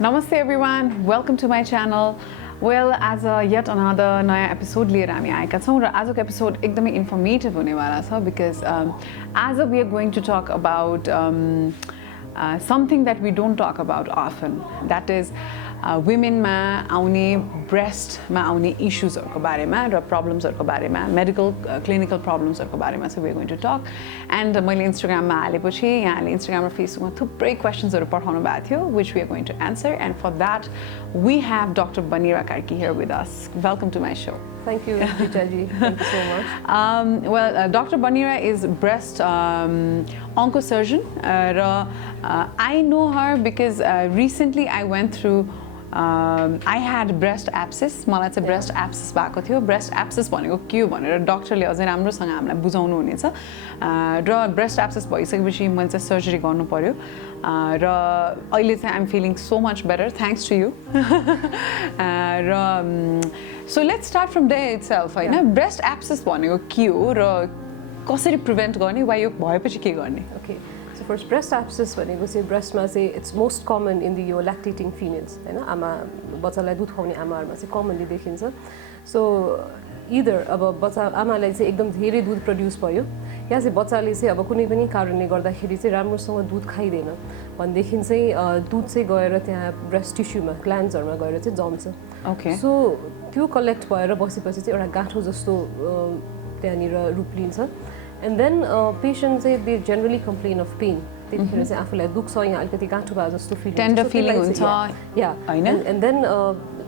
Namaste everyone, welcome to my channel. Well, as yet another नयाँ episode लिएर हामी आएका छौं र आजको episode एकदमै informative हुनेवाला छ because as we are going to talk about something that we don't talk about often, that is women मा आउने breast मा आउने issues हरुको बारेमा र problems हरुको बारेमा, medical clinical problems हरुको बारेमा चाहिँ we are going to talk. And मैले Instagram मा हालेपछि यहाँले Instagram र Facebook मा थुप्रै questions हरु पठाउनु भएको थियो which we are going to answer, and for that we have Dr. Banira Karki here with us. Welcome to my show. Thank you, Reeccha ji. Thank you so much. Well, Dr. Banira is breast oncosurgeon. I know her because recently I went through I had breast abscess. मलाई चाहिँ breast abscess भएको थियो. Breast abscess भनेको के हो भनेर डाक्टरले अझै राम्रोसँग हामीलाई बुझाउनु हुनेछ र breast abscess भइसकेपछि मैले चाहिँ सर्जरी गर्नु पर्यो र अहिले चाहिँ I'm feeling so much better thanks to you. So let's start from there itself. हैन breast abscess भनेको के हो र कसरी prevent गर्ने वा यो भएपछि के गर्ने? Okay. So first, breast abscess भनेको चाहिँ breastमा चाहिँ it's most common in the lactating females, हैन आमा बच्चालाई दूध खुवाउने आमाहरुमा चाहिँ commonly देखिन्छ. So either अब बच्चा आमालाई चाहिँ एकदम धेरै दूध प्रोड्युस भयो या चाहिँ बच्चाले चाहिँ अब कुनै पनि कारणले गर्दाखेरि चाहिँ राम्रोसँग दूध खाइदैन भनेदेखि चाहिँ दूध चाहिँ गएर त्यहाँ ब्रेस्ट टिस्युमा ग्ल्यान्ड्सहरुमा गएर चाहिँ जम्छ. Okay. So त्यो कलेक्ट भएर बसेपछि चाहिँ एउटा गाँठो जस्तो त्यहाँनिर रूप लिन्छ. And then patient say they generally complain of pain. त्यतिखेर चाहिँ आफूलाई दुख्छ यहाँ अलिकति गाँठो भए जस्तो फिल हुन्छ. Tender feeling हुन्छ. Yeah. And then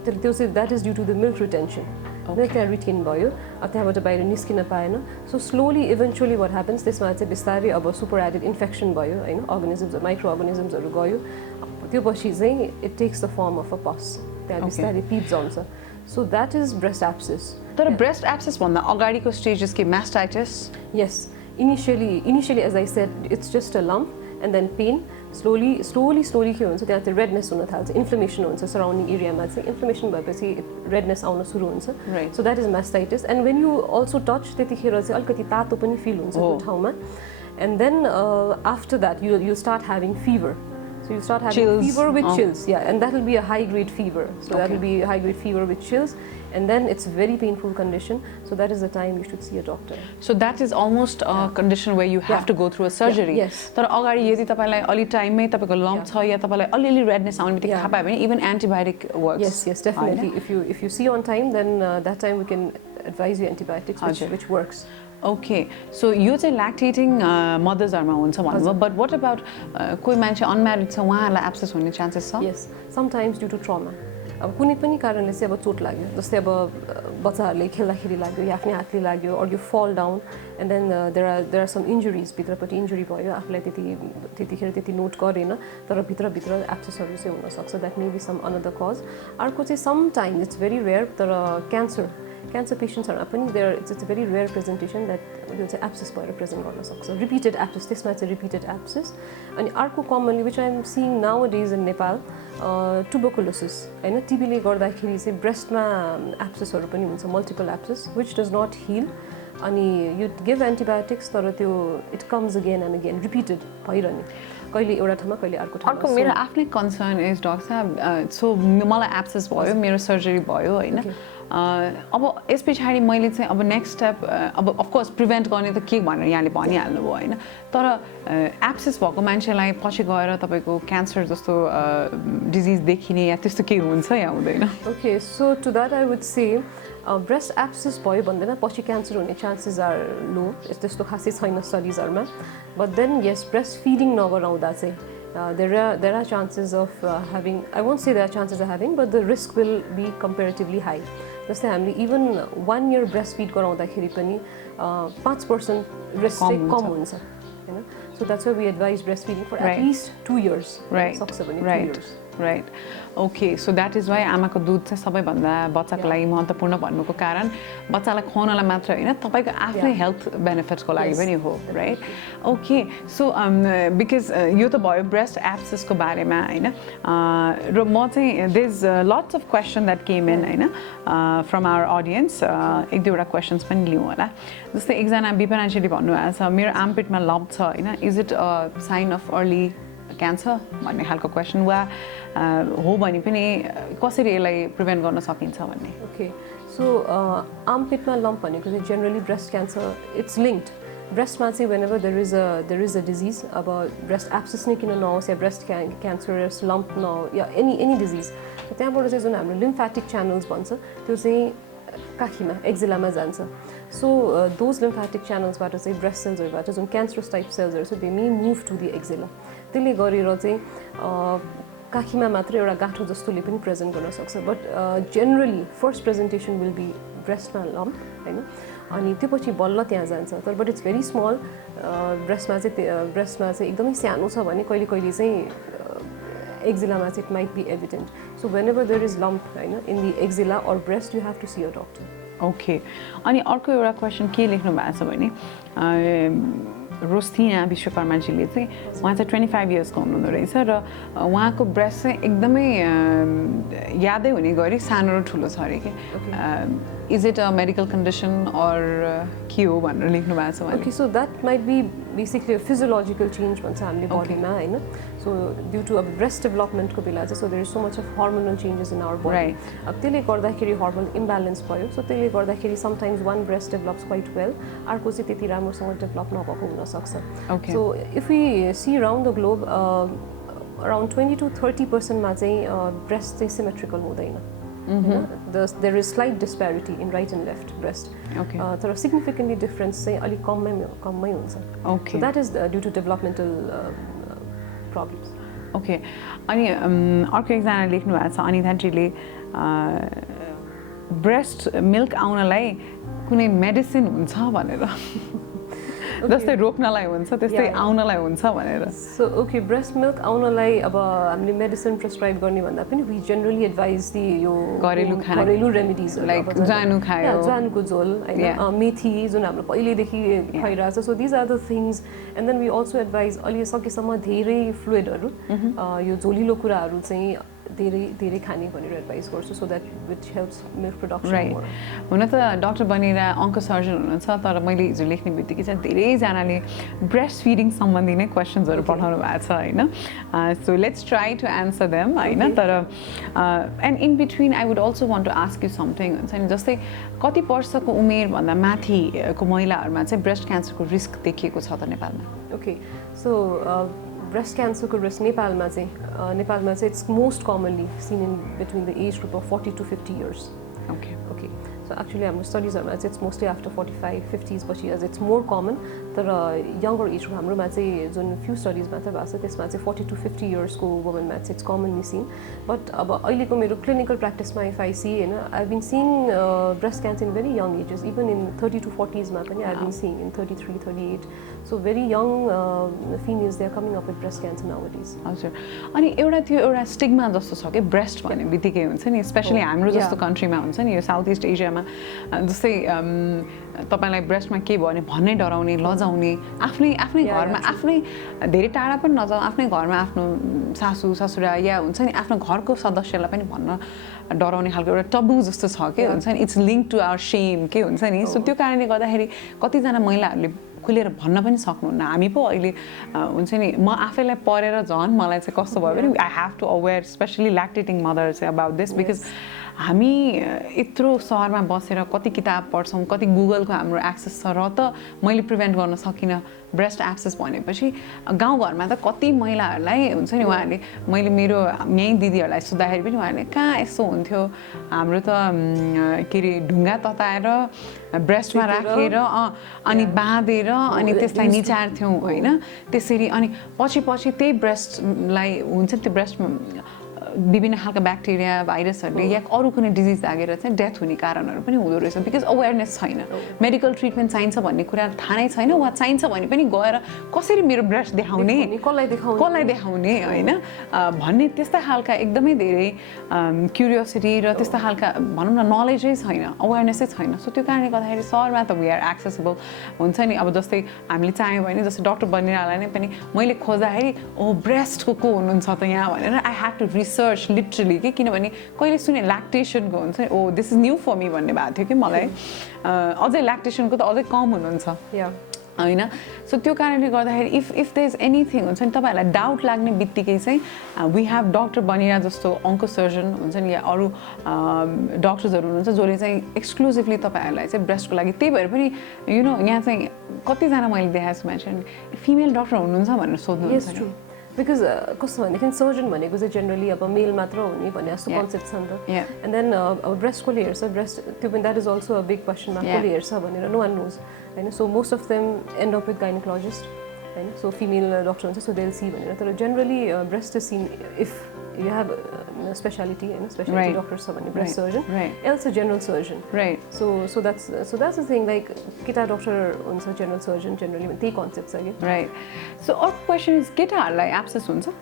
त्यो चाहिँ that is due to the milk retention. Okay. त्यहाँ रिटेन भयो त्यहाँबाट बाहिर निस्किन पाएन. So slowly eventually what happens त्यसमा चाहिँ बिस्तारै अब सुपर एडेड इन्फेक्सन भयो हैन अर्गानिजम्स माइक्रो अर्गानिजम्सहरु गयो त्यो पछि चाहिँ it takes the form of a pus. त्यहाँ बिस्तारै पिप जम्छ. So that is breast abscess. तर breast abscess भन्दा अगाडिको stages के mastitis? Yes. Initially, as I said, it's just a lump and then pain. Slowly के हुन्छ त्यहाँ चाहिँ redness हुन थाल्छ, inflammation हुन्छ surrounding area मा चाहिँ inflammation भएपछि redness आउन सुरु हुन्छ. Right. So that is mastitis. And when you also touch त्यतिखेर चाहिँ अलिकति तातो पनि feel हुन्छ त्यो ठाउँमा. And then after that you start having fever. So you start having chills. Fever with chills, yeah, and that will be a high-grade fever. So that will be a high-grade fever with chills, and then it's a very painful condition. So that is the time you should see a doctor. So that is almost a condition where you have to go through a surgery. Yes. तर अगाडि यदि तपाईलाई अलि टाइममै तपाईको lump छ या तपाईलाई अलिअलि redness आउने बित्तिकै थाहा पायो भने even antibiotic works. Yes, definitely. If you see on time, then that time we can advise you antibiotics, which works. Okay, so यो चाहिँ lactating mothersहरुमा हुन्छ भन्नुभयो, but what about कोही मान्छे unmarried छ उहाँहरुलाई abscess हुने chances छ? Yes, sometimes due to trauma. अब कुनै पनि कारणले चाहिँ अब चोट लाग्यो जस्तै अब बच्चाहरुले खेल्दाखेरि लाग्यो या आफ्नै हातले लाग्यो or you fall down and then there are some injuries भित्रपट्टि इन्जुरी भयो आफुलाई त्यतिखेर त्यति नोट गरेन तर भित्र abscessहरु चाहिँ हुन सक्छ. That may be some another cause. अर्को चाहिँ sometimes it's very rare तर cancer patients are पनि there it's a very rare presentation that त्यो चाहिँ abscess भएर present गर्न सक्छ. Repeated abscess त्यसमा चाहिँ repeated abscess. अनि अर्को commonly which I am seeing nowadays in Nepal tuberculosis हैन TB ले गर्दाखेरि चाहिँ breastमा abscessहरु पनि हुन्छ multiple abscess which does not heal. अनि you give antibiotics तर त्यो it comes again and again repeated भइरहने कहिले एउटा ठाउँमा कहिले अर्को ठाउँमा. अर्को मेरो आफ्नै concern is doctor साहब so मलाई abscess भयो मेरो सर्जरी भयो हैन अब यस पछाडी मैले चाहिँ अब नेक्स्ट स्टेप अब अफ कोर्स प्रिभेन्ट गर्ने त के भनेर यहाँले भनिहाल्नु भयो हैन तर एब्सेस भएको मान्छेलाई पछि गएर तपाईको क्यान्सर जस्तो डिजिज देखिने या त्यस्तो के हुन्छ या हुँदैन? Okay, so to that I would say breast abscess भयो भन्दैन पछि क्यान्सर हुने chances are low. त्यस्तो खासै छैन स्टडीजहरुमा. But then yes, breastfeeding नगराउँदा चाहिँ there are chances of having, I won't say there are chances of having, but the risk will be comparatively high. जस्तै हामीले even 1 year breastfeed गराउँदाखेरि पनि 5% risk चाहिँ कम हुन्छ हैन. So that's why we advise breastfeeding for at least 2 years. सक्छ भने 2 years. Right. Okay, so that is why आमाको दूध चाहिँ सबैभन्दा बच्चाको लागि महत्त्वपूर्ण भन्नुको कारण बच्चालाई खुवाउनलाई मात्र हैन तपाईको आफ्नै हेल्थ बेनिफिट्सको लागि पनि हो, right? Okay, so because यो त भयो breast abscess को बारेमा हैन र म चाहिँ there's lots of question that came in हैन from our audience एक दुईवटा क्वेशन्स पनि लिउँ होला. जस्तै एकजना विपनाजीले भन्नुभएको छ मेरो आर्मपिटमा lump छ हैन, is it a sign of early cancer भन्ने खालको क्वेसन वा हो भने पनि कसरी यसलाई प्रिभेन्ट गर्न सकिन्छ भन्ने ओके सो आर्मपिटमा लम्प भनेको चाहिँ generally breast cancer it's linked ब्रेस्टमा चाहिँ whenever there is a disease अब ब्रेस्ट एब्सेस नै किन नहोस् या ब्रेस्ट क्यान्सरस लम्प नहोस् या एनी डिजिज त्यहाँबाट चाहिँ जुन हाम्रो लिम्फेटिक च्यानल्स भन्छ त्यो चाहिँ काखीमा एक्जिलामा जान्छ सो दोज लिम्फेटिक च्यानल्सबाट चाहिँ ब्रेस्ट सेल्सहरूबाट जुन क्यान्सरस टाइप सेल्सहरू छ they may move to the axilla त्यसले गरेर चाहिँ काखीमा मात्र एउटा गाँठो जस्तोले पनि प्रेजेन्ट गर्न सक्छ but generally first presentation will be ब्रेस्टमा लम्प होइन अनि त्यो पछि बल्ल त्यहाँ जान्छ तर बट इट्स भेरी स्मल ब्रेस्टमा चाहिँ एकदमै सानो छ भने कहिले कहिले चाहिँ एक्जिलामा चाहिँ it might be evident so whenever there is lump होइन in the axilla or breast you have to see a doctor okay अनि अर्को एउटा क्वेसन के लेख्नु भएको छ भने रोस्थिया विश्वकर्माजीले चाहिँ उहाँ चाहिँ 25 इयर्सको हुनुहुँदो रहेछ र उहाँको ब्रेस्ट चाहिँ एकदमै यादै हुने गरी सानो र ठुलो छ अरे कि is it a medical condition or के हो भनेर लेख्नु भएको छ okay so that might be basically physiological change भन्छ हामीले बडीमा होइन सो ड्यु टु अब ब्रेस्ट डेभलपमेन्टको बेला चाहिँ so there is so much of hormonal changes in our body अब त्यसले गर्दाखेरि हर्मोन इम्ब्यालेन्स भयो सो त्यसले गर्दाखेरि sometimes one breast develops quite well अर्को चाहिँ त्यति राम्रोसँग डेभलप नभएको हुनसक्छ so if we see around the globe around 20 to 30% चाहिँ ब्रेस्ट चाहिँ सिमेट्रिकल हुँदैन there is slight disparity in right and left breast तर significantly difference चाहिँ अलिक कमै हुन्छ so that is due to developmental problems okay अनि अर्को एकजना लेख्नु भएको छ अनिताजीले ब्रेस्ट मिल्क आउनलाई कुनै मेडिसिन हुन्छ भनेर जस्तै रोक्नलाई हुन्छ त्यस्तै आउनलाई हुन्छ भनेर सो ओके ब्रेस्ट मिल्क आउनलाई अब हामीले मेडिसिन प्रिस्क्राइब गर्ने भन्दा पनि वी जेनरली एडभाइज दि यो घरेलु रेमेडिज लाइक जानु खायो जानुको झोल होइन मेथी जुन हाम्रो पहिलेदेखि खाइरहेको छ so these are the things and then we also advise अलि सकेसम्म धेरै फ्लुइडहरू यो झोलिलो कुराहरू चाहिँ धेरै खाने भनेर एडभाइस गर्छु so that which helps milk production हुन त डाक्टर बनिरा अङ्क सर्जन हुनुहुन्छ तर मैले हिजो लेख्ने बित्तिकै चाहिँ धेरैजनाले ब्रेस्ट फिडिङ सम्बन्धी नै क्वेसन्सहरू पठाउनु भएको छ होइन so let's try to answer them होइन तर and in between I would also want to ask you something हुन्छ नि जस्तै कति वर्षको उमेरभन्दा माथिको महिलाहरूमा चाहिँ ब्रेस्ट क्यान्सरको रिस्क देखिएको छ त नेपालमा ओके सो ब्रेस्ट क्यान्सरको रिस्क नेपालमा चाहिँ it's most commonly seen in between the age group of 40 to 50 years okay so actually हाम्रो स्टडिजहरूमा चाहिँ इट्स मोस्टली आफ्टर 45-50s पछि एज इट्स मोर कमन तर यङ्गर एज ग्रुप हाम्रोमा चाहिँ जुन फ्यु स्टडिज मात्र भएको छ त्यसमा चाहिँ 40 to 50 yearsको वुमनमा चाहिँ इट्स कमनली सिन बट अब अहिलेको मेरो क्लिनिकल प्र्याक्टिसमा इफ आई सी होइन I been seeing breast cancer in very young ages even in 30 to 40sमा पनि I been seeing in 33-38 so very young females they are coming up with breast cancer nowadays हजुर अनि एउटा stigma जस्तो छ कि breast भन्ने बित्तिकै हुन्छ नि स्पेसली हाम्रो जस्तो कन्ट्रीमा हुन्छ नि यो साउथ इस्ट एसियामा जस्तै तपाईँलाई ब्रेस्टमा के भयो भने भन्नै डराउने लजाउने आफ्नै घरमा आफ्नै धेरै टाढा पनि नजाऊ आफ्नै घरमा आफ्नो सासू ससुरा या हुन्छ नि आफ्नो घरको सदस्यलाई पनि भन्न डराउने खालको एउटा टबु जस्तो छ के हुन्छ नि it's link to our same के हुन्छ नि सो त्यो कारणले गर्दाखेरि कतिजना महिलाहरूले खुलेर भन्न पनि सक्नुहुन्न हामी पो अहिले हुन्छ नि म आफैलाई पढेर झन् मलाई चाहिँ कस्तो भयो भने I have to aware specially lactating mother चाहिँ अबाउट दिस बिकज हामी यत्रो सहरमा बसेर कति किताब पढ्छौँ कति गुगलको हाम्रो एक्सेस छ र त मैले प्रिभेन्ट गर्न सकिनँ ब्रेस्ट एक्सेस भनेपछि गाउँघरमा त कति महिलाहरूलाई हुन्छ नि उहाँहरूले मैले मेरो यहीँ दिदीहरूलाई सोद्धाखेरि पनि उहाँहरूले कहाँ यस्तो हुन्थ्यो हाम्रो त के अरे ढुङ्गा तताएर ब्रेस्टमा राखेर अनि बाँधेर अनि त्यसलाई निचार्थ्यौँ होइन त्यसरी अनि पछि त्यही ब्रेस्टलाई हुन्छ नि त्यो ब्रेस्टमा विभिन्न खालका ब्याक्टेरिया भाइरसहरूले या अरू कुनै डिजिज लागेर चाहिँ डेथ हुने कारणहरू पनि हुँदो रहेछ बिकज अवेरनेस छैन मेडिकल ट्रिटमेन्ट चाहिन्छ भन्ने कुरा थाहा नै छैन वा चाहिन्छ भने पनि गएर कसरी मेरो ब्रेस्ट देखाउने कसलाई देखाउने होइन भन्ने त्यस्ता खालका एकदमै धेरै क्युरियोसिटी र त्यस्ता खालका भनौँ न नलेजै छैन अवेरनेसै छैन सो त्यो कारणले गर्दाखेरि सहरमा त वी आर एक्सेसिबल हुन्छ नि अब जस्तै हामीले चाह्यौँ भने जस्तै डक्टर बनिरालाई नै पनि मैले खोज्दाखेरि ओ ब्रेस्टको को हुनुहुन्छ त यहाँ भनेर I have to research literally कि किनभने कहिले सुने ल्याक्टेसनको हुन्छ नि oh this is new for me भन्ने भएको थियो कि मलाई अझै ल्याक्टेसनको त अझै कम हुनुहुन्छ होइन सो त्यो कारणले गर्दाखेरि इफ देयर इज एनिथिङ हुन्छ नि तपाईँहरूलाई डाउट लाग्ने बित्तिकै चाहिँ वी हेभ डक्टर बनिरा जस्तो अङ्को सर्जन हुन्छ नि या अरू डक्टर्सहरू हुनुहुन्छ जसले चाहिँ एक्सक्लुजिभली तपाईँहरूलाई चाहिँ ब्रेस्टको लागि त्यही भएर पनि यु नो यहाँ चाहिँ कतिजना मैले देखाएको छु मान्छे फिमेल डक्टर हुनुहुन्छ भनेर सोध्नुहुन्छ बिकज कस्तो भनेदेखि सर्जन भनेको चाहिँ जेनरली अब मेल मात्र हुने भन्ने जस्तो कन्सेप्ट छ नि त एन्ड देन अब ब्रेस्ट कसले हेर्छ ब्रेस्ट त्यो पनि that is also a big question mark कसले हेर्छ भनेर नो वान नोज होइन so most of them end up with gynaecologist होइन सो फिमेल डक्टर हुन्छ सो देल सी भनेर तर generally breast is seen if you have specialty and specialty doctors are breast surgeon else a general surgeon so that's the thing like kita doctor huncha general surgeon generally with the concepts again so our question is kita like abscess huncha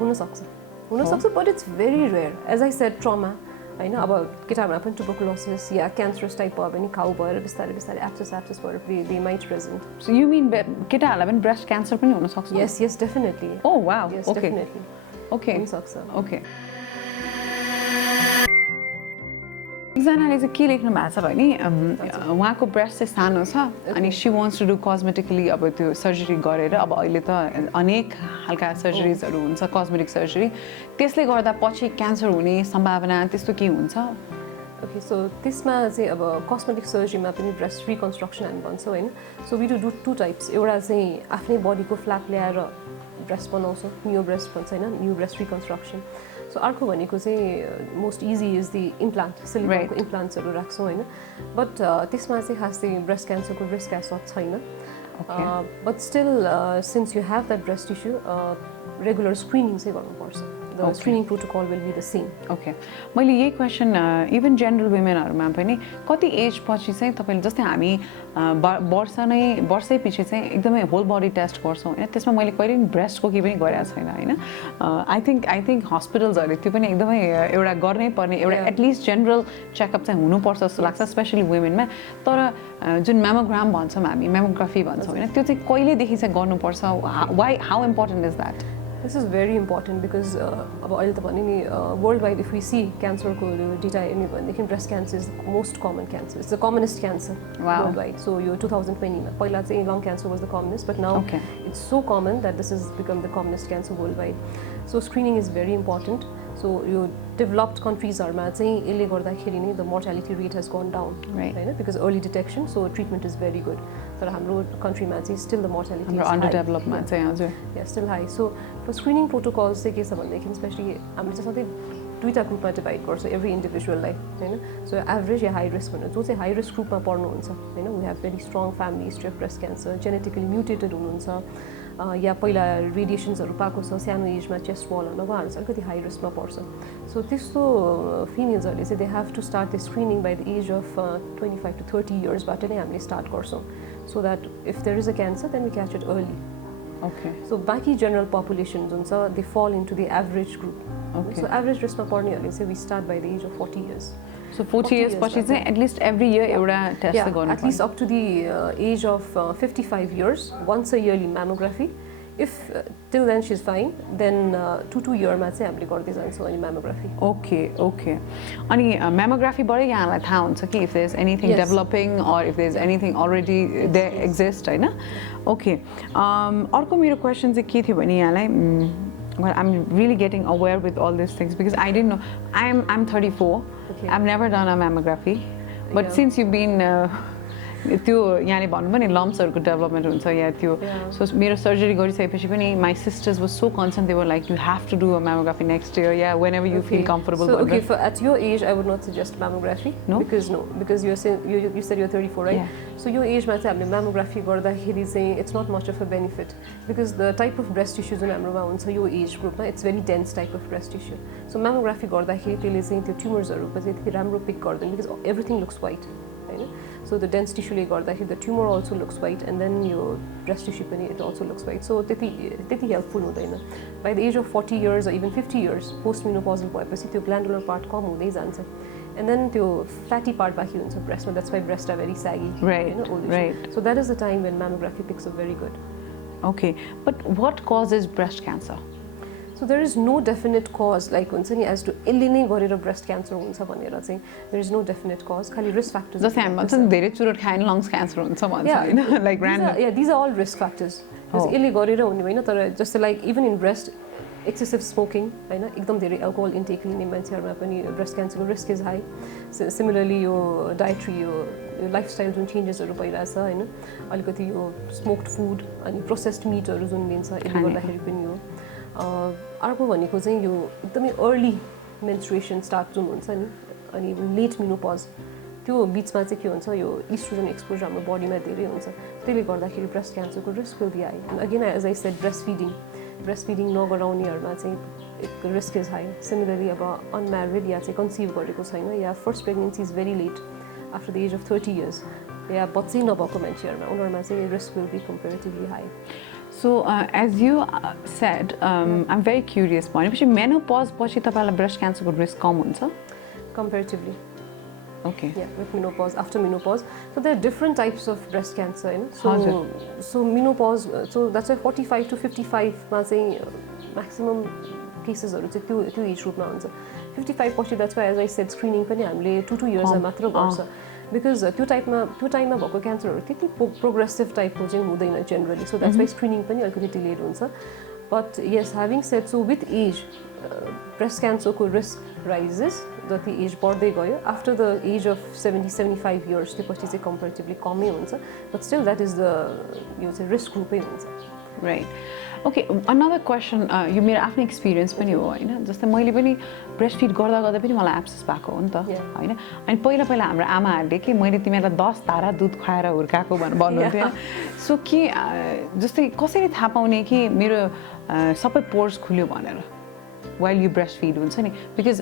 huna sakcha but it's very rare as I said trauma हैन अब केटाहरुमा पनि tuberculosis या cancerous type भयो भने घाउ भएर बिस्तारै बिस्तारै abscess भएर they might present so you mean केटाहरुलाई पनि breast cancer पनि हुन सक्छ yes definitely oh wow yes, okay definitely okay okay एकजनाले चाहिँ के लेख्नु भएको छ भने उहाँको ब्रेस्ट चाहिँ सानो छ अनि शी वान्ट्स टु डु कस्मेटिकली अब त्यो सर्जरी गरेर अब अहिले त अनेक खालका सर्जरीजहरू हुन्छ कस्मेटिक सर्जरी त्यसले गर्दा पछि क्यान्सर हुने सम्भावना त्यस्तो के हुन्छ ओके सो त्यसमा चाहिँ अब कस्मेटिक सर्जरीमा पनि ब्रेस्ट रिकन्स्ट्रक्सन हामी भन्छौँ होइन so we do two types एउटा चाहिँ आफ्नै बडीको फ्ल्याप ल्याएर ब्रेस्ट बनाउँछौँ न्यू ब्रेस्ट भन्छ होइन न्यू ब्रेस्ट रिकन्स्ट्रक्सन सो अर्को भनेको चाहिँ most easy is the implant सिलिकनको इम्प्लान्ट्सहरू राख्छौँ होइन बट त्यसमा चाहिँ खास चाहिँ ब्रेस्ट क्यान्सरको रिस्क एज सच छैन but still since you have that breast tissue regular screening चाहिँ गर्नुपर्छ the screening protocol will be the same. Okay. मैले यही क्वेसन इभन जेनरल वुमेनहरुमा पनि कति एज पछि चाहिँ तपाईले जस्तै हामी वर्षै पछि चाहिँ एकदमै होल बडी टेस्ट गर्छौं हैन त्यसमा मैले कहिले पनि ब्रेस्टको के पनि गरेको छैन हैन आई थिंक हस्पिटल्सहरुले त्यो पनि एकदमै एउटा गर्नै पर्ने एउटा एटलिस्ट जेनरल चेकअप चाहिँ हुनुपर्छ जस्तो लाग्छ स्पेशली वुमेनमा तर जुन म्यामोग्राम भन्छौं हामी म्यामोग्राफी भन्छौं हैन त्यो चाहिँ कहिले देखि चाहिँ गर्नुपर्छ why how important is that This is very important because worldwide, if we see cancer data, breast cancer is the most common cancer. It's the commonest cancer worldwide. So, 2020, lung cancer was the commonest, but now it's so common that this has become the commonest cancer worldwide. So, screening is very important. So, developed countries are the mortality rate has gone down, right? Because early detection, so treatment is very good. But our country still the mortality is underdeveloped high. Yeah, still high. So, for screening protocols, especially duita group divide course, so every individual life. So, average high risk one. So, high risk group we have very strong family history of breast cancer, genetically mutated या पहिला रेडिएसन्सहरु पाएको छ सानो एजमा chest वलहरुमा उहाँहरु चाहिँ अलिकति high रिस्कमा पर्छ so त्यस्तो फिमेल्सहरुले चाहिँ they have to start the screening by the age of 25 to 30 years बाट नै हामीले स्टार्ट गर्छौं so that if there is a cancer then we catch it early okay so बाकी जनरल पपुलेसन जुन छ they fall into the average group so average रिस्कमा पर्नेहरुले चाहिँ we start by the age of 40 years So 40 years पछि चाहिँ at least every year एउटा test गर्नु at least up to the age of 55 years once a yearly mammography if till then she's fine then 2 year मा चाहिँ हामीले गर्दै जान्छौं अनि mammography okay अनि mammography बाट यहाँलाई थाहा हुन्छ कि if there is anything developing or if there is anything already there exist हैन okay अर्को मेरो क्वेशन चाहिँ के थियो भने यहाँलाई well I'm really getting aware with all these things because I didn't know I'm 34 I've never done a mammography but since you've been त्यो यहाँले भन्नु पनि लम्प्सहरुको डेभलपमेन्ट हुन्छ या त्यो सो मेरो सर्जरी गरिसकेपछि पनि my sisters was so concerned they were like you have to do a mammography next year whenever you feel comfortable so okay for at your age I would not suggest mammography because you said you're 34 right so your age मा चाहिँ हामीले mammography गर्दाखेरि चाहिँ it's not much of a benefit because the type of breast tissue जुन हाम्रोमा हुन्छ यो as ग्रुपमा it's very dense type of breast tissue so mammography गर्दाखेरि त्यसले चाहिँ त्यो ट्युमर्सहरु चाहिँ त्यति राम्रो पिक गर्दैन because everything looks white so the dense tissue le garda the tumor also looks white and then your breast tissue pani it also looks white so teti helpful hudaina by the age of 40 years or even 50 years postmenopausal bhayeपछि त्यो glandular part कम हुँदै जान्छ and then त्यो fatty part baki huncha breast ma that's why breasts are very saggy right so that is the time when mammography picks up very good okay but what causes breast cancer so So there is no definite cause, like हुन्छ नि as to यसले नै गरेर breast cancer हुन्छ भनेर चाहिँ there is no definite cause. खाली risk factors. जस्तै हामी भन्छौँ धेरै चुरोट खायो भने lungs cancer हुन्छ भन्छ हैन like random. Yeah, these are all risk factors. यसले गरेर हुने होइन तर जस्तै like even in breast excessive smoking हैन एकदम धेरै alcohol intake लिने मान्छेहरुमा पनि breast cancer को risk is high. Similarly यो dietary यो lifestyle जुन changesहरु भइराछ हैन अलिकति यो smoked food अनि processed meatहरु जुन लिन्छ यसले गर्दाखेरि पनि हो अर्को भनेको चाहिँ यो एकदमै early menstruation start जुन हुन्छ नि अनि late menopause त्यो बीचमा चाहिँ के हुन्छ यो estrogen exposure हाम्रो बडीमा धेरै हुन्छ त्यसले गर्दाखेरि breast cancer को risk will be high. And again as I said breastfeeding नगराउनेहरुमा चाहिँ risk is high. Similarly अब unmarried या चाहिँ conceive गरेको छैन या first pregnancy is very late after the age of 30 years या बच्चै नभएको मान्छेहरुमा उनीहरुमा चाहिँ risk will be comparatively high. So as you said I'm very curious भनेपछि menopause पछि तपाईलाई breast cancer को risk कम हुन्छ comparatively. Okay. Yeah, with menopause, after menopause. So there are different types of breast cancer. So menopause, so that's why 45 to 55 मा चाहिँ maximum cases हरु चाहिँ त्यो age group मा हुन्छ. 55 पछि that's why as I said screening पनि हामीले 2 years मा मात्र गर्छ. Because त्यो टाइममा भएको क्यान्सरहरु त्यति प्रोग्रेसिभ टाइपको चाहिँ हुँदैन generally. So that's why screening पनि अलिकति delayed हुन्छ. But yes, having said so, with age, breast cancer को risk rises. जति एज बढ्दै गयो after the age of 70-75 years त्यसपछि चाहिँ कम्पेरेटिभली कमै हुन्छ but still that is the यो चाहिँ रिस्क ग्रुपै हुन्छ राइट ओके अनदर क्वेसन यो मेरो आफ्नो एक्सपिरियन्स पनि हो हैन जस्तै मैले पनि ब्रेस्ट फिड गर्दा गर्दा पनि मलाई एब्सेस भएको हो नि त हैन अनि पहिला हाम्रो आमाहरूले के मैले तिमीलाई 10 धारा दुध खुवाएर हुर्काएको भन्नुहुन्थ्यो सो के जस्तै कसरी थाहा पाउने कि मेरो सबै पोर्स खुल्यो भनेर while you breastfeed हुन्छ नि because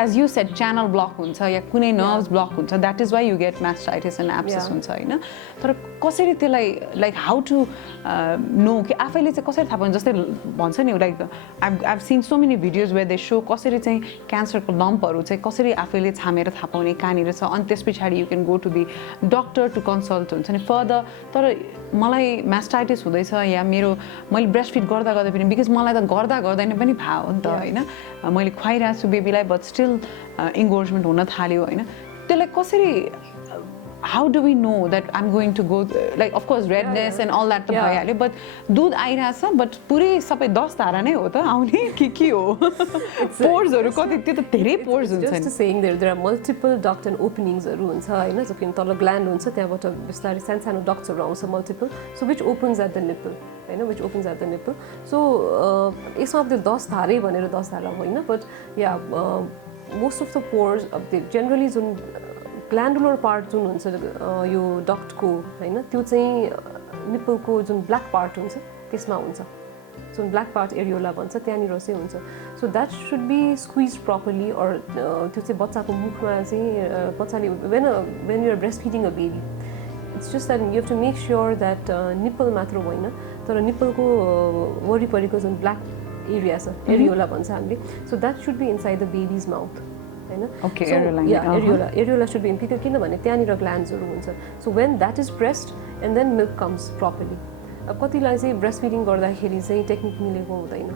as you said channel block हुन्छ या कुनै nerves block हुन्छ that is why you get mastitis and abscess हुन्छ हैन तर कसरी त्यसलाई like how to know कि आफैले चाहिँ कसरी थाहा पाउने जस्तै भन्छ नि like I've seen so many videos where they show कसरी चाहिँ क्यान्सरको लम्पहरु चाहिँ कसरी आफैले छामेर थाहा पाउने कहाँनिर छ अनि त्यसपछि you can go to the doctor to consult हुन्छ नि further तर मलाई mastitis हुँदैछ या मैले breastfeed गर्दा पनि because मलाई त गर्दा नै पनि भा हो नि त हैन मैले खुवाइरहेको छु बेबीलाई बट स्टिल engorgement हुन थाल्यो हैन त्यसलाई कसरी how do we know that I'm going to go like of course redness and all that त भइहाल्यो बट दूध आइराछ बट पुरै सबै 10 धारा नै हो त आउने के हो पोर्सहरु कति त्यो त धेरै पोर्स हुन्छ नि just saying there are multiple duct and openings हरु हुन्छ हैन जकिन तल ग्ल्यान्ड हुन्छ त्यहाँबाट बिस्तारै सानो डक्ट्स हरु आउँछ multiple so which opens at the nipple हैन which opens at the nipple so यसमा अब 10 धारै भनेर 10 धारा होइन but yeah most of the pores generally जुन ग्ल्यान्डुलर पार्ट जुन हुन्छ यो डक्टको हैन त्यो चाहिँ निप्पलको जुन ब्ल्याक पार्ट हुन्छ त्यसमा हुन्छ जुन ब्ल्याक पार्ट एरियोला भन्छ त्यहाँनिर चाहिँ हुन्छ so that should be squeeze properly or त्यो चाहिँ बच्चाको मुखमा चाहिँ बच्चाले when you are breastfeeding a baby it's just that you have to make sure that nipple मात्र होइन तर निप्पलको वरिपरिको जुन ब्ल्याक एरिया छ एरियोला भन्छ हामीले so that should be inside the baby's mouth Okay, areola should be in because किनभने त्यहाँनिर ग्ल्यान्ड्सहरु हुन्छ so when that is pressed and then milk comes properly अब कतिलाई चाहिँ breastfeeding गर्दाखेरि चाहिँ टेक्निक मिलेको हुँदैन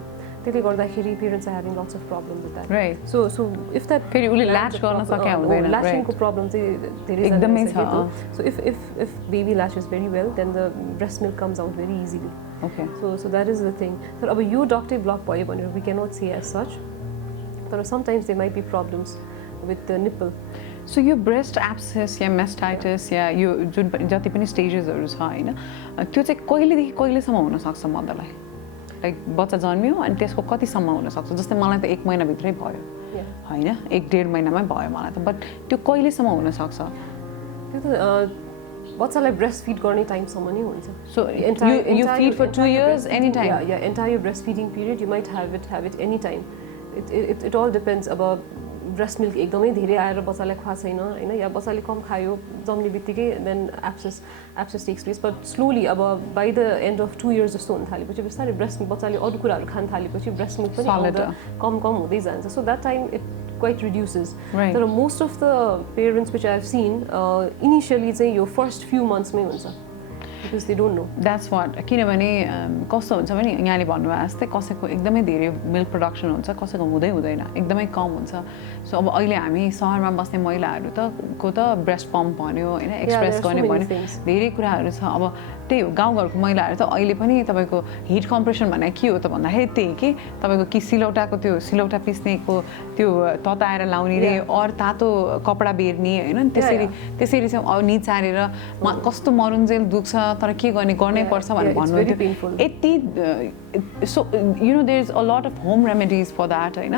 त्यसले गर्दाखेरि parents are having lots of problems with that right so if that फेरि उले latch गर्न सके हुँदैन latching को problem चाहिँ धेरै एकदमै छ so if baby latches very well then the breast milk comes out very easily okay so that is the thing तर अब यो डक्टै ब्लक भयो भनेर we cannot say as such but sometimes there might be problems with the nipple so your breast abscess yeah mastitis या यो जुन जति पनि स्टेजेसहरु छ हैन त्यो चाहिँ कहिलेदेखि कहिलेसम्म हुन सक्छ मदरलाई लाइक बच्चा जन्मियो अनि त्यसको कति सम्म हुन सक्छ जस्तै मलाई त 1 महिना भित्रै भयो हैन 1.5 महिनामै भयो मलाई त बट त्यो कहिलेसम्म हुन सक्छ त्यो त बच्चालाई breastfeed गर्ने टाइमसम्म नै हुन्छ so you feed for 2 years anytime yeah entire breastfeeding period you might have it anytime it all depends about breast milk एकदमै धेरै आएर बच्चालाई खुवा छैन हैन या बच्चाले कम खायो जम्ने बित्तिकै then abscess takes place but slowly अब by the end of 2 years जस्तो हुन थालेपछि बिस्तारै breast milk बच्चाले अरु कुराहरु खान थालेपछि breast milk पनि आउँदा कम हुँदै जान्छ so that time it quite reduces तर most of the parents which I have seen initially चाहिँ यो first few months मै हुन्छ because they don't know. That's what किनभने कस्तो हुन्छ भने यहाँले भन्नुभयो जस्तै कसैको एकदमै धेरै मिल्क प्रोडक्सन हुन्छ कसैको हुँदैन एकदमै कम हुन्छ सो अब अहिले हामी सहरमा बस्ने महिलाहरू को त ब्रेस्ट पम्प भन्यो हैन एक्सप्रेस गर्ने भन्यो धेरै कुराहरू छ अब त्यही हो गाउँघरको महिलाहरू त अहिले पनि तपाईको हिट कम्प्रेसन भन्ने के हो त भन्दाखेरि त्यही के तपाईको कि सिलौटाको त्यो सिलौटा पिस्नेको त्यो तताएर लाउने रे और तातो कपडा बेर्ने हैन त्यसरी चाहिँ निचारेर कस्तो मरुन्जेल दुख्छ तर के गर्नै पर्छ भनेर भन्नु यति so there is a lot of home remedies for that हैन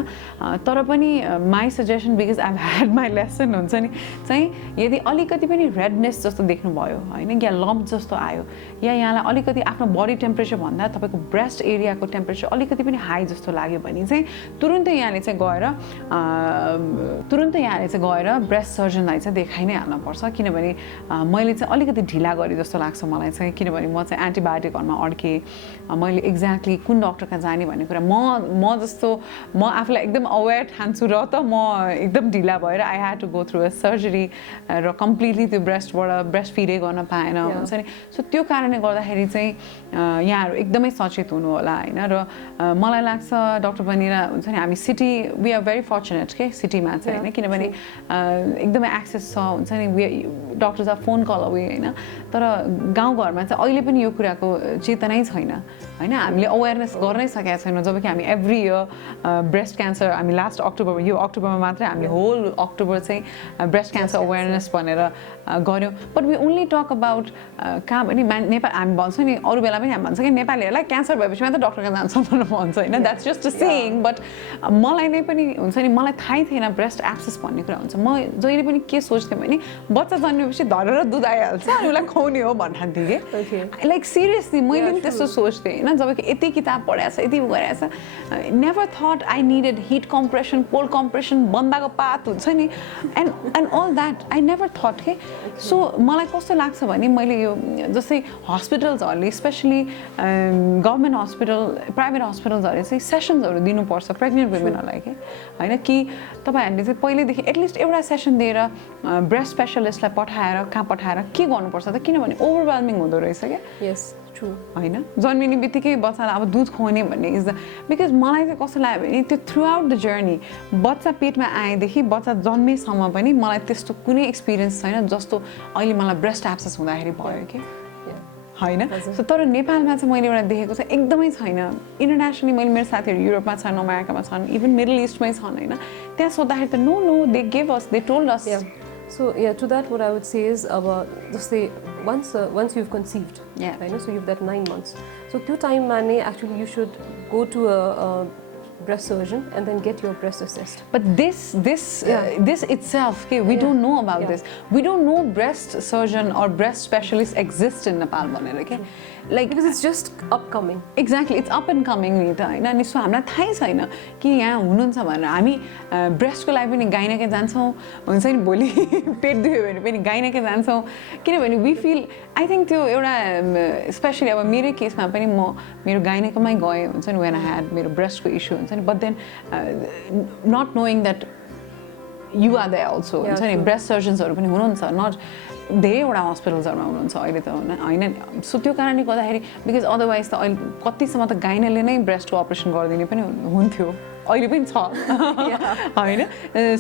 तर पनि my suggestion because I've had my lesson हुन्छ नि चाहिँ यदि अलिकति पनि रेडनेस जस्तो देख्नु भयो हैन या लम्प जस्तो आयो या यहाँलाई अलिकति आफ्नो बडी टेम्परेचर भन्दा तपाईको ब्रेस्ट एरियाको टेम्परेचर अलिकति पनि हाई जस्तो लाग्यो भने चाहिँ तुरुन्तै यहाँले चाहिँ गएर ब्रेस्ट सर्जनलाई चाहिँ देखाइ नै हाल्न पर्छ किनभने मैले चाहिँ अलिकति ढिला गरे जस्तो लाग्छ मलाई चाहिँ किनभने म चाहिँ एन्टिबायोटिकहरुमा अड्के मैले एक्ज्याक्टली कुन डाक्टर कहाँ जाने भन्ने कुरा म जस्तो म आफूलाई एकदम अवेयर ठान्छु र त म एकदम ढिला भएर I had to go through a surgery र कम्प्लिटली त्यो ब्रेस्टबाट ब्रेस्ट फिडै गर्न पाएन हुन्छ नि सो त्यो कारणले गर्दाखेरि चाहिँ यहाँहरू एकदमै सचेत हुनु होला हैन र मलाई लाग्छ डाक्टर बनिरा हुन्छ नि हामी city we are very fortunate के सिटीमा चाहिँ हैन किनभने एकदमै एक्सेस छ हुन्छ नि doctors are phone call away हैन तर गाउँघरमा चाहिँ अहिले पनि यो कुराको चेतनै छैन हैन हामीले अवेयरनेस गर्नै सकेका छैनौँ जबकि हामी एभ्री इयर ब्रेस्ट क्यान्सर हामी लास्ट अक्टोबर यो अक्टोबरमा मात्रै हामीले होल अक्टोबर चाहिँ ब्रेस्ट क्यान्सर अवेयरनेस भनेर गर्यौँ but we only talk about कहाँ भने नेपाल हामी भन्छौँ नि अरू बेला पनि हामी भन्छ कि नेपालीहरूलाई क्यान्सर भएपछि मात्रै डक्टर कहाँ जान्छ भनेर भन्छ होइन that's just a saying but मलाई नै पनि हुन्छ नि मलाई थाहै थिएन ब्रेस्ट एब्सेस भन्ने कुरा हुन्छ म जहिले पनि के सोच्थेँ भने बच्चा जन्मेपछि धरेर दुध आइहाल्छ अनि उसलाई खुवाउने हो भन्थेँ कि लाइक सिरियसली मैले पनि त्यस्तो सोच्थेँ होइन जबकि यति किताब पढाएको छ यति गरेको छ never thought I needed heat compression cold compression बन्दाको पात हुन्छ नि and all that I never thought के सो मलाई कस्तो लाग्छ भने मैले यो जस्तै हस्पिटल्सहरूले स्पेसली गभर्मेन्ट हस्पिटल प्राइभेट हस्पिटल्सहरूले चाहिँ सेसन्सहरू दिनुपर्छ प्रेग्नेन्ट वुमेनहरूलाई के होइन कि तपाईँहरूले चाहिँ पहिल्यैदेखि एटलिस्ट एउटा सेसन दिएर ब्रेस्ट स्पेसलिस्टलाई पठाएर के गर्नुपर्छ त किनभने ओभरवेल्मिङ हुँदो रहेछ क्या यस ट्रु होइन जन्मिने बित्तिकै बच्चालाई अब दुध खुवाउने भन्ने इज द बिकज मलाई चाहिँ कस्तो लाग्यो भने त्यो थ्रु आउट द जर्नी बच्चा पेटमा आएदेखि बच्चा जन्मेसम्म पनि मलाई त्यस्तो कुनै एक्सपिरियन्स छैन जस्तो अहिले मलाई ब्रेस्ट एब्सेस हुँदाखेरि भयो कि होइन सो तर नेपालमा चाहिँ मैले एउटा देखेको चाहिँ एकदमै छैन इन्टरनेसनली मैले मेरो साथीहरू युरोपमा छन् अमेरिकामा छन् इभन मिडल इस्टमै छन् होइन त्यहाँ सोद्धाखेरि त no they gave us they told us So yeah, to that what I would say is just say once you've conceived, right? So you've that 9 months. So two time mane actually you should go to a breast surgeon and then get your breast assessed. But this itself, okay, we don't know about this. We don't know breast surgeon or breast specialist exist in Nepal, okay? Like because it's just upcoming. Exactly, it's up and coming नि त हैन अनि so हामीलाई थाहै छैन कि यहाँ हुनुहुन्छ भनेर हामी ब्रेस्टको लागि पनि गाइनकै जान्छौँ हुन्छ नि भोलि पेट दुख्यो भने पनि गाइनकै जान्छौँ किनभने वी फिल आई थिङ्क त्यो एउटा स्पेसली अब मेरो केसमा पनि म मेरो गाइनकमै गएँ हुन्छ नि वेन आई ह्याड मेरो ब्रेस्टको इस्यु हुन्छ नि but then not knowing that you are there also हुन्छ नि ब्रेस्ट सर्जन्सहरू पनि हुनुहुन्छ नट धेरैवटा हस्पिटल्सहरूमा हुनुहुन्छ अहिले त होइन सो त्यो कारणले गर्दाखेरि बिकज अदरवाइज त अहिले कतिसम्म त गाइनाले नै ब्रेस्टको अपरेसन गरिदिने पनि हुन्थ्यो अहिले पनि छ होइन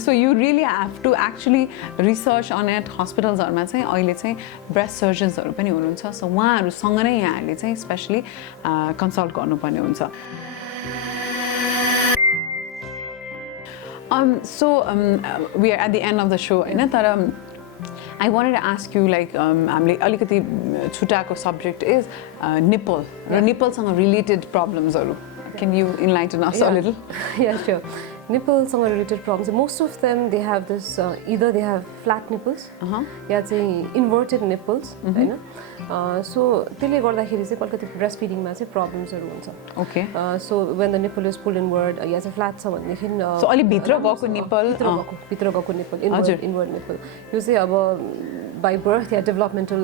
so you really have to actually research on at हस्पिटल्सहरूमा चाहिँ अहिले चाहिँ ब्रेस्ट सर्जन्सहरू पनि हुनुहुन्छ सो उहाँहरूसँग नै यहाँहरूले चाहिँ स्पेसली कन्सल्ट गर्नुपर्ने हुन्छ we are at the end of the show होइन तर I wanted to ask you like हामीले अलिकति छुटाएको subject is nipple र nippleसँग related problemsहरू can you enlighten us a little? Yeah, sure. Nipples are related problems. Most of them they have this either they have flat nipples, yeah, inverted nipples, right? So त्यसले गर्दाखेरि चाहिँ Calcutta breastfeeding मा चाहिँ problems हरू हुन्छ. Okay. So when the nipple is pulled inward, yeah, चाहिँ flat छ भनेदेखि so अलि भित्र गएको nipple भित्र गएको nipple inward nipple यो चाहिँ अब by birth या developmental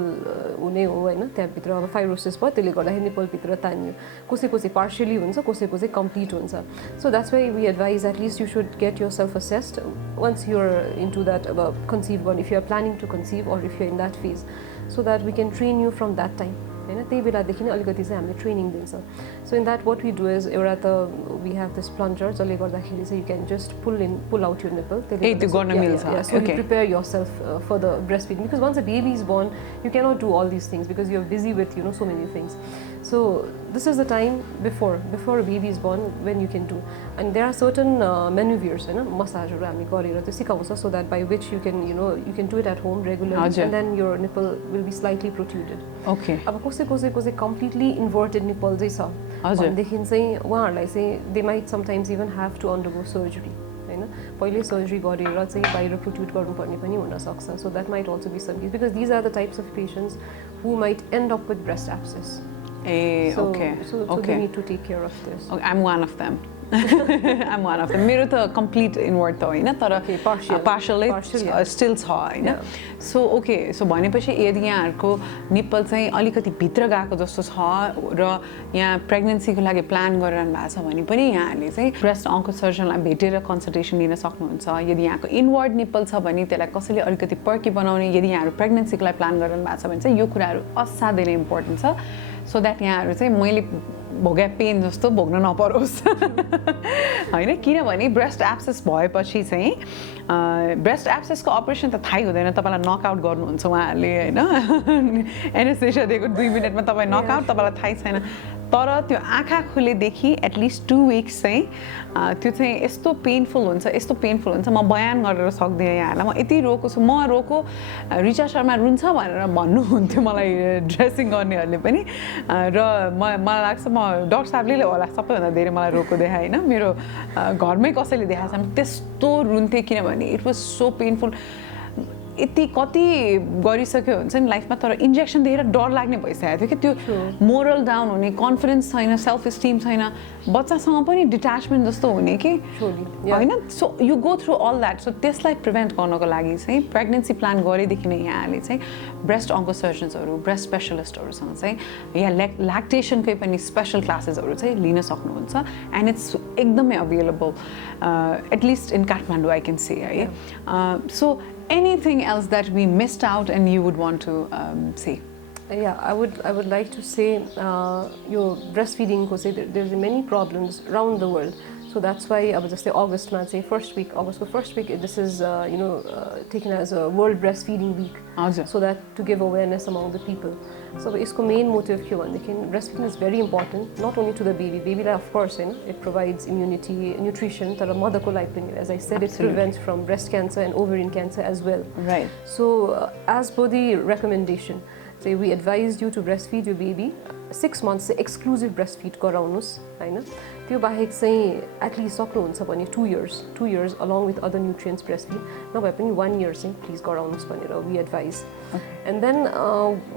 हुने हो हैन त्यहाँ भित्र अब fibrosis भयो त्यसले गर्दाखेरि nipple भित्र तान्यो कसैको चाहिँ partially हुन्छ कसैको चाहिँ complete हुन्छ. So that's why we advise at least you should get yourself assessed once you're into that conceive one if you're planning to conceive or if you're in that phase so that we can train you from that time. हैन त्यही बेलादेखि नै अलिकति चाहिँ हामीले training दिन्छ so in that what we do is एउटा त वी हैव दिस प्लन्जर जसले गर्दाखेरि चाहिँ you can just pull out your nipple त्यो गर्न मिल्छ so you prepare yourself for the breast feeding because once a baby is born you cannot do all this things because you are busy with so many things so this is the time before a baby is born when you can do and there are certain maneuvers massage haru हामी गरेर त्यो सिकाउँछ so that by which you can you can do it at home regularly and then your nipple will be slightly protruded okay अब कसैको चाहिँ completely inverted nipple चाहिँ छ भनेदेखि चाहिँ उहाँहरुलाई चाहिँ they might sometimes even have to undergo surgery हैन पहिले सर्जरी गरेर चाहिँ बाहिर प्रोट्रुड गर्नुपर्ने पनि हुन सक्छ so that might also be some case because these are the types of patients who might end up with breast abscess. So they need to take care of this. Okay, I'm one of them. I'm one of them. मेरो त complete inward त हैन तर partially still छ हैन so okay so भनेपछि यदि यहाँहरुको nipple चाहिँ अलिकति भित्र गएको जस्तो छ र यहाँ प्रेग्नेन्सीको लागि प्लान गरिरहनु भएको छ भने पनि यहाँहरुले चाहिँ ब्रेस्ट अन्को सर्जनलाई भेटेर कन्सल्टेसन लिन सक्नुहुन्छ यदि यहाँको इनवर्ड निप्पल छ भने त्यसलाई कसैले अलिकति पर्की बनाउने यदि यहाँहरु प्रेग्नेन्सीको लागि प्लान गरिरहनु भएको छ भने चाहिँ यो कुराहरु असाध्यै नै इम्पोर्टेन्ट छ so that यहाँहरु चाहिँ मैले भोगे पेन जस्तो भोग्न नपरोस् हैन किनभने ब्रेस्ट एब्सेस भएपछि चाहिँ ब्रेस्ट एब्सेसको अपरेसन त थाहै हुँदैन तपाईलाई नकआउट गर्नुहुन्छ उहाँहरुले हैन एनेस्थेसिया दिएको 2 मिनेटमा तपाई नकआउट तपाईलाई थाहै छैन तर त्यो आँखा खुलेदेखि एटलिस्ट 2 वीक्स चाहिँ त्यो चाहिँ यस्तो पेनफुल हुन्छ म बयान गरेर सक्दिनँ यहाँहरुलाई म यति रोको छु म रोको रिचा शर्मा रुन्छ भनेर भन्नुहुन्थ्यो मलाई ड्रेसिङ गर्नेहरुले पनि र मलाई लाग्छ म डाक्टर साहबले होला सबैभन्दा धेरै मलाई रोको देखाए हैन मेरो घरमै कसैले देखाएको छ त्यस्तो रुन्थे किनभने इट वाज सो पेनफुल यति कति गरिसक्यो हुन्छ नि लाइफमा तर इन्जेक्सन दिएर डर लाग्ने भइसकेको थियो कि त्यो मोरल डाउन हुने कन्फिडेन्स छैन सेल्फ एस्टिम छैन बच्चासँग पनि डिट्याचमेन्ट जस्तो हुने कि हैन so you go through all that so त्यसलाई प्रिभेन्ट गर्नको लागि चाहिँ प्रेग्नेन्सी प्लान गरेदेखि नै यहाँले चाहिँ ब्रेस्ट अन्को सर्जन्सहरु ब्रेस्ट स्पेशलिस्टहरुसँग चाहिँ या ल्याक्टेसनकै पनि स्पेशल क्लासेसहरु चाहिँ लिन सक्नुहुन्छ एन्ड इट्स एकदमै available at least in Kathmandu I can say है so anything else that we missed out and you would want to say? Yeah, I would like to say your breastfeeding ko say there's many problems around the world. So that's why I was just say August man say first week this is taken as a World Breastfeeding Week. So that to give awareness among the people. So its main motive ke bhandekin breastfeeding is very important not only to the baby like of course it provides immunity nutrition tara mother ko life pani as I said it prevents from breast cancer and ovarian cancer as well. Right. So as per the recommendation say we advise you to breastfeed your baby 6 months exclusive breastfeed गराउनुस् हैन त्यो बाहेक चाहिँ at least सक्नुहुन्छ भने 2 years along with other nutrients breastfeed नभए पनि 1 year चाहिँ please गराउनुस् भनेर we advise. And then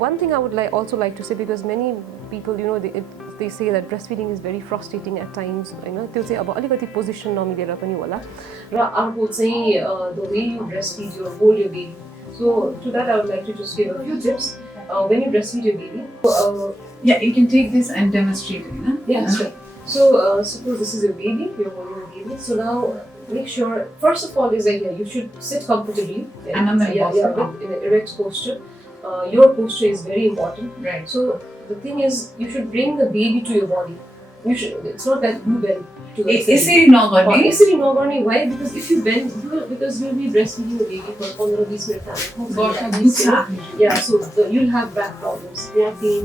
one thing I would also like to say because many people they say that breastfeeding is very frustrating at times हैन त्यो चाहिँ अब अलिकति position नमिलेर पनि होला र अर्को चाहिँ the way you breastfeed hold your baby. So to that I would like to just give a few tips when you breastfeed your baby. Yeah, you can take this and demonstrate it, huh? Yeah, sure. So suppose this is your baby, you're holding your baby. So now make sure, first of all, is that you should sit comfortably. And on the in an erect posture. Your posture is very important. Right. So the thing is, you should bring the baby to your body. It's not that you bend to the side. Isiri nagani. Why? Because if you bend, because you'll be breastfeeding the baby for 15-20 minutes. Yeah, so you'll have back problems. You have pain,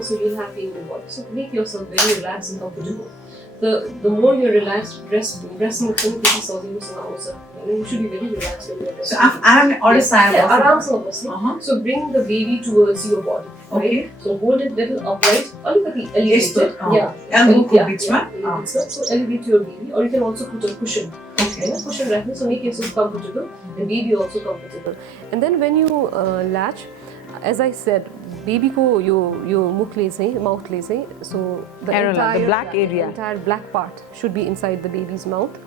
so you'll have pain in your body. So make yourself very relaxed and comfortable. The more you're relaxed, breastfeeding is also you should be very relaxed when you're breastfeeding. So I'm already So bring the baby towards your body. Okay. So hold it little upright, a little elevated. So elevate your baby, or you can also put a cushion. Okay. Cushion right, so make yourself comfortable, and baby also comfortable. And then when you latch, as I said, baby ko yo mukh le chahi mouth le chahi so the entire black part should be inside the baby's mouth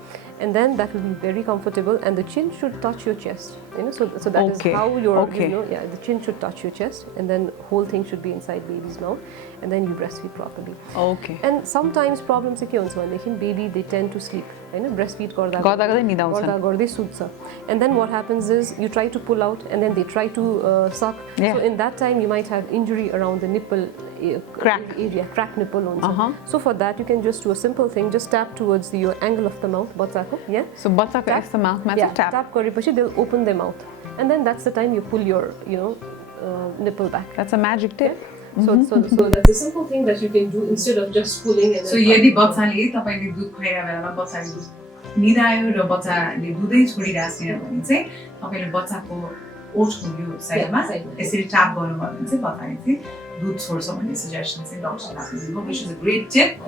and then that will be very comfortable and the chin should touch your chest. So that is Okay. how your Okay. the chin should touch your chest, and then whole thing should be inside baby's mouth, and then you breastfeed properly. Okay. And sometimes problems के हुन्छ भनेदेखि baby they tend to sleep, breastfeed गर्दा गर्दै निदाउँछन्। गर्दा गर्दै सुत्छ, and then what happens is you try to pull out and then they try to suck. Yeah. So in that time you might have injury around the nipple area, crack nipple हुन्छ. So for that you can just do a simple thing, just tap towards your angle of the mouth बच्चाको, yeah. So बच्चाको यस्तो माउथमा चाहिँ tap. Tap गरेपछि they'll open their mouth, and then that's the time you pull your nipple back. That's a magic tip. So that's a simple thing that you can do instead of just pulling. And so यदि बच्चाले तपाईले दुध खुवाइरहेको बेलामा बच्चाले दुध निदायो र बच्चाले दुधै छोडिरहेको छैन भने चाहिँ तपाईले बच्चाको ओठको यो साइडमा यसरी ट्याप गर्नुभयो भने चाहिँ बच्चाले चाहिँ दुध छोड्छ भन्ने सजेसन चाहिँ डक्टरले दिनुभयो, which is a great tip.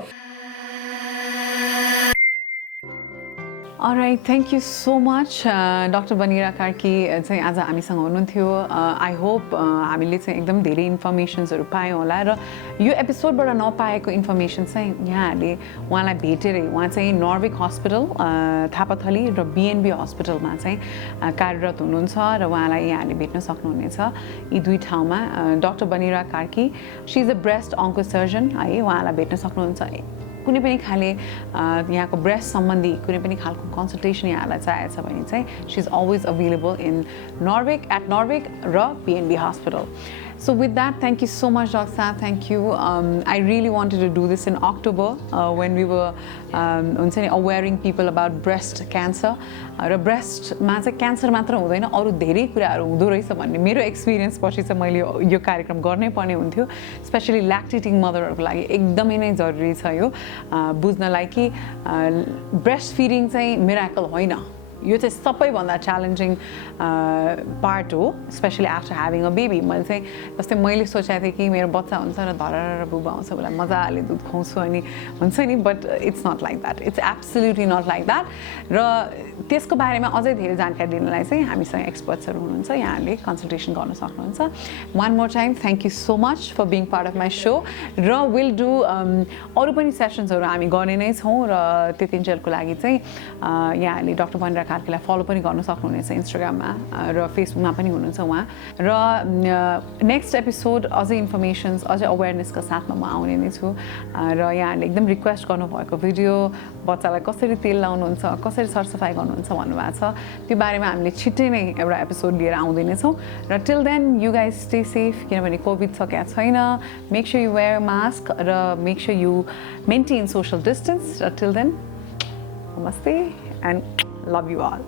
Alright, thank you so much, Dr. Banira Karki. चाहिँ आज हामीसँग हुनुहुन्थ्यो. I hope हामीले चाहिँ एकदम धेरै इन्फर्मेसन्सहरू पायौँ होला र यो एपिसोडबाट नपाएको इन्फर्मेसन चाहिँ यहाँहरूले उहाँलाई भेटेरै, उहाँ चाहिँ नर्विक हस्पिटल थापाथली र बिएनबी हस्पिटलमा चाहिँ कार्यरत हुनुहुन्छ र उहाँलाई यहाँहरूले भेट्न सक्नुहुनेछ यी दुई ठाउँमा। Doctor Binira Karki, she is a breast oncosurgeon है, उहाँलाई भेट्न सक्नुहुन्छ। कुनै पनि खाले यहाँको ब्रेस्ट सम्बन्धी कुनै पनि खालको कन्सल्टेसन यहाँलाई चाहिएको छ भने चाहिँ she is always available in Norvic र BNB hospital. So with that, thank you so much, Dr. Saab. Thank you. I really wanted to do this in October when we were awareing people about breast cancer. र ब्रेस्टमा चाहिँ cancer मात्र हुँदैन, अरू धेरै कुराहरू हुँदो रहेछ भन्ने मेरो एक्सपिरियन्स पछि चाहिँ मैले यो कार्यक्रम गर्नै पर्ने हुन्थ्यो. स्पेसली ल्याक्टेटिङ मदरहरूको लागि एकदमै नै जरुरी छ यो बुझ्नलाई कि ब्रेस्ट फिडिङ चाहिँ मिराकल होइन, यो चाहिँ सबैभन्दा च्यालेन्जिङ पार्ट हो, specially after having a baby. मैले चाहिँ जस्तै मैले सोचेको थिएँ कि मेरो बच्चा हुन्छ र धरर बुबा आउँछ उसलाई मजाले दुध खुवाउँछु अनि हुन्छ नि, but it's not like that. It's absolutely not like that. र त्यसको बारेमा अझै धेरै जानकारी दिनलाई चाहिँ हामीसँग एक्सपर्ट्सहरू हुनुहुन्छ, यहाँहरूले कन्सल्टेसन गर्न सक्नुहुन्छ. One more time thank you so much for being part of my show. र विल डु अरू पनि सेसन्सहरू हामी गर्ने नै छौँ र त्यतिन्जेलको लागि चाहिँ यहाँहरूले डक्टर बनिरा कार्कीलाई फलो पनि गर्न सक्नुहुनेछ इन्स्टाग्राममा र फेसबुकमा पनि हुनुहुन्छ उहाँ. र नेक्स्ट एपिसोड अझै इन्फर्मेसन्स अझै अवेरनेसका साथमा म आउने नै छु. र यहाँहरूले एकदम रिक्वेस्ट गर्नुभएको भिडियो बच्चालाई कसरी तेल लाउनुहुन्छ, कसरी सरसफाइ गर्नुहुन्छ भन्नुभएको छ, त्यो बारेमा हामीले छिट्टै नै एउटा एपिसोड लिएर आउँदै नै छौँ. र till then you guys stay safe, किनभने कोभिड सकेको छैन. Make sure you wear mask र make sure you maintain social distance. र टिल देन नमस्ते and love you all.